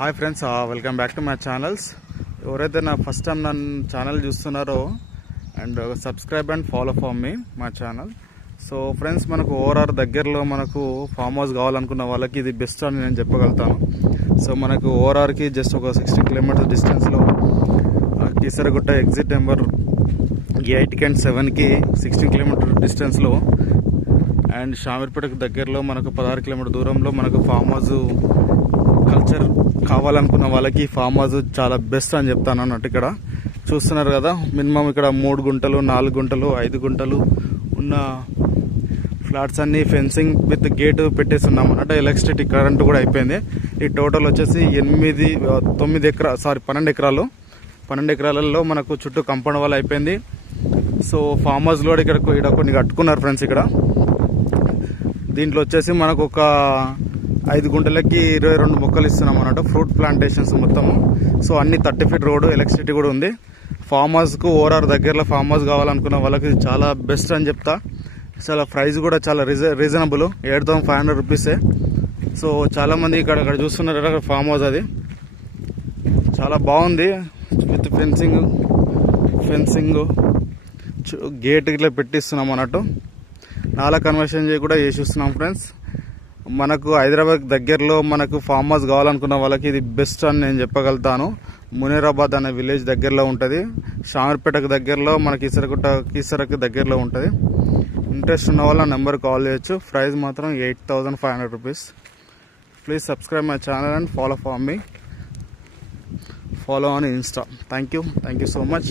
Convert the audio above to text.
Hi friends, welcome back to my channels. ఎవరైతే నా first time నా ఛానల్ చూస్తున్నారో and subscribe and follow for me మా channel. So friends, మనకు ORR దగ్గరలో మనకు ఫామ్ హౌస్ కావాలనుకున్న వాళ్ళకి ఇది బెస్ట్ అని నేను చెప్పగలుగుతాను. సో మనకు ఓఆర్ఆర్కి జస్ట్ ఒక 60 కిలోమీటర్స్ డిస్టెన్స్లో కీసరగుట్ట ఎగ్జిట్ నెంబర్ 8కి అండ్ 7కి 16 కిలోమీటర్ డిస్టెన్స్లో అండ్ షామీర్పేటకు దగ్గరలో మనకు 16 కిలోమీటర్ దూరంలో మనకు ఫామ్ హౌస్ కల్చర్ కావాలనుకున్న వాళ్ళకి ఫామ్ హౌస్ చాలా బెస్ట్ అని చెప్తాను అన్నట్టు. ఇక్కడ చూస్తున్నారు కదా, మినిమం ఇక్కడ 3 గుంటలు 4 గుంటలు 5 గుంటలు ఉన్న ఫ్లాట్స్ అన్ని ఫెన్సింగ్ విత్ గేట్ పెట్టేస్తున్నాం అన్నట్టు. ఎలక్ట్రిసిటీ కరెంట్ కూడా అయిపోయింది. ఈ టోటల్ వచ్చేసి 12 ఎకరాలు 12 ఎకరాలలో మనకు చుట్టూ కంపౌండ్ వాల్ అయిపోయింది. సో ఫామ్ హౌస్ లో ఇక్కడ కొన్ని కట్టుకున్నారు ఫ్రెండ్స్. ఇక్కడ దీంట్లో వచ్చేసి మనకు ఒక 5 గుంటలకి 22 మొక్కలు ఇస్తున్నాం అన్నట్టు. ఫ్రూట్ ప్లాంటేషన్స్ మొత్తము. సో అన్ని 30 ఫీట్ రోడ్, ఎలక్ట్రిసిటీ కూడా ఉంది. ఫామ్ హౌస్కు ఓఆర్ఆర్ దగ్గరలో ఫామ్ హౌస్ కావాలనుకున్న వాళ్ళకి చాలా బెస్ట్ అని చెప్తా. చాలా ప్రైస్ కూడా చాలా రీజనబుల్, 8,500 రూపీసే. సో చాలామంది ఇక్కడ చూస్తున్నారు కదా ఫామ్ హౌస్, అది చాలా బాగుంది. విత్ ఫెన్సింగ్ గేట్ ఇట్లా పెట్టిస్తున్నాం అన్నట్టు. నాలా కన్వర్షన్ కూడా చేసిస్తున్నాం ఫ్రెండ్స్. మనకు హైదరాబాద్ దగ్గరలో మనకు ఫామ్ హౌస్ కావాలనుకున్న వాళ్ళకి ఇది బెస్ట్ అని నేను చెప్పగలుగుతాను. మునీరాబాద్ అనే విలేజ్ దగ్గరలో ఉంటుంది. షామీర్పేటకు దగ్గరలో మనకి కీసరకు దగ్గరలో ఉంటుంది. ఇంట్రెస్ట్ ఉన్న వాళ్ళ నెంబర్ కాల్ చేయొచ్చు. ప్రైస్ మాత్రం 8,500 rupees. Please subscribe my channel and follow for me. Follow on Insta. Thank you so much.